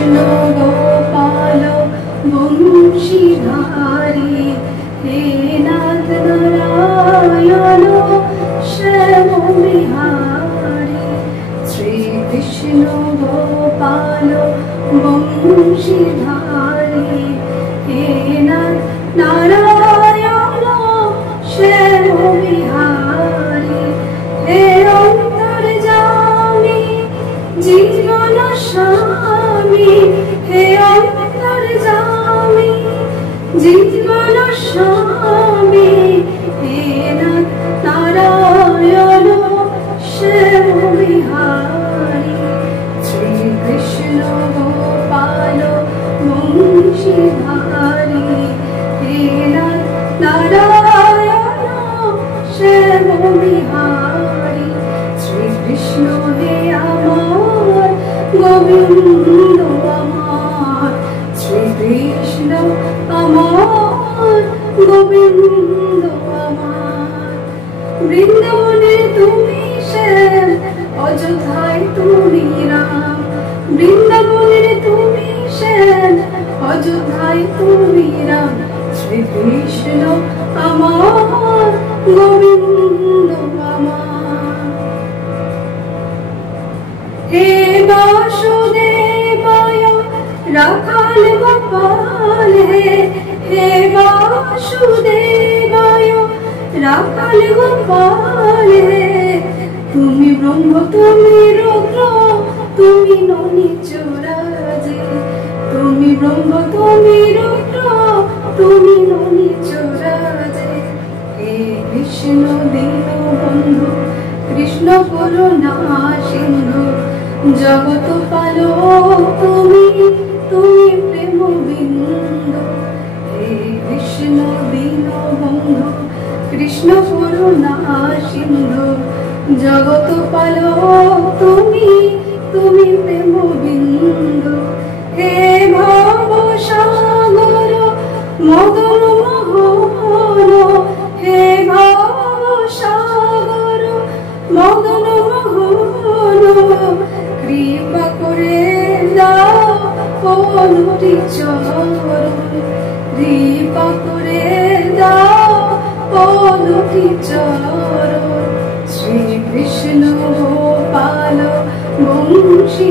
कृष्ण गोपाल वंशीधारी हे नाथ नारायण श्याम बिहारी श्री कृष्ण गोपाल वंशीधारी हे नाथ नारायण श्याम बिहारी हे अंतर्यामी जीवन स्वामी हे अंतर्यामी जीवन स्वामी हे नाथ नारायण श्याम बिहारी श्री कृष्ण गोपाल वंशीधारी हे नाथ नारायण श्याम बिहारी श्री कृष्ण हे अमर गोविंद अमर श्री कृष्ण अमर गोविंद अमर বৃন্দাবনে তুমি শ্যাম অযোধ্যায় তুমি রাম বৃন্দাবনে তুমি শ্যাম অযোধ্যায় তুমি রাম শ্রী কৃষ্ণ আমার গোবিন্দ আমার হে বাসুদেবায় রাখাল গোপাল হে বাসুদেবায় রাখাল গোপাল তুমি ব্রহ্ম তুমি রুদ্র তুমি ননিচরাজে তুমি ব্রহ্ম তুমি রুদ্র তুমি ননিচরাজে হে কৃষ্ণ দীনবন্ধু কৃষ্ণ করুণা সিন্ধু জগত পালক তুমি তুমি প্রেম বিন্দু হে কৃষ্ণ দীনবন্ধু কৃষ্ণ করুণা সিন্ধু জগত পালক তুমি তুমি প্রেম বিন্দু হে ভব সাগর মদন মোহন হে ভব সাগর মদন মোহন কৃপা করে দাও পদটি চরণ কৃপা করে দাও পদটি চরণ শ্রী কৃষ্ণ গোপাল বংশী